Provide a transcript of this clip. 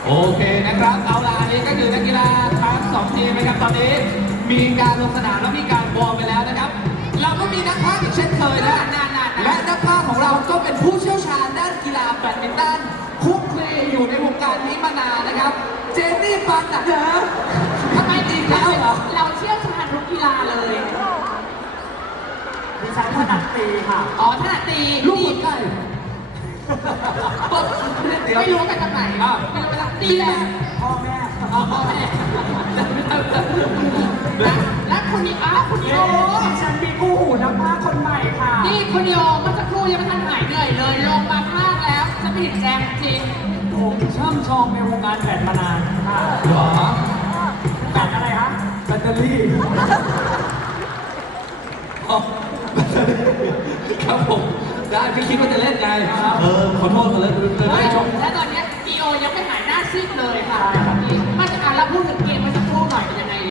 โอเคนะครับเอาล่ะอันนี้ก็คือนักกีฬาทั้งสองทีมนะครับตอนนี้มีการลงสนามและมีการวอร์มไปแล้วนะครับเราก็มีนักพากย์อีกเช่นเคยนะและนักพากย์ของเราก็เป็นผู้เชี่ยวชาญด้านกีฬาแบดมินตันคลุกคลีอยู่ในวงการนี้มานานนะครับเจนนี่ปันนะทำไมอีกแล้วเหรอเราเชี่ยวชาญทุกกีฬาเลยดิฉันถนัดตีค่ะอ๋อถนัดตีลูกหัวไก่ไม่รู้ไปทางไหนไม่รู้ไปทางตีแหละพ่อแม่พ่อแม่และคุณนี่คุณโยดิฉันมีคู่หูนักพากย์คนใหม่ค่ะนี่คุณโยเมื่อสักครู่ยังไม่ทันหายเหนื่อยเลยลงมาพากแล้วสปิริตแรงจริงผมช่ำชองในวงการแบดมานานค่ะหรอแบดอะไรคะแบตเตอรี่อ๋อครับผมได้พี่คิดว่าจะเล่นไงขอโทษขอเล่นไม่ได้ชมและตอนนี้อีโอยังไม่หายหน้าซีดเลยค่ะมาจากการรับพูดถึง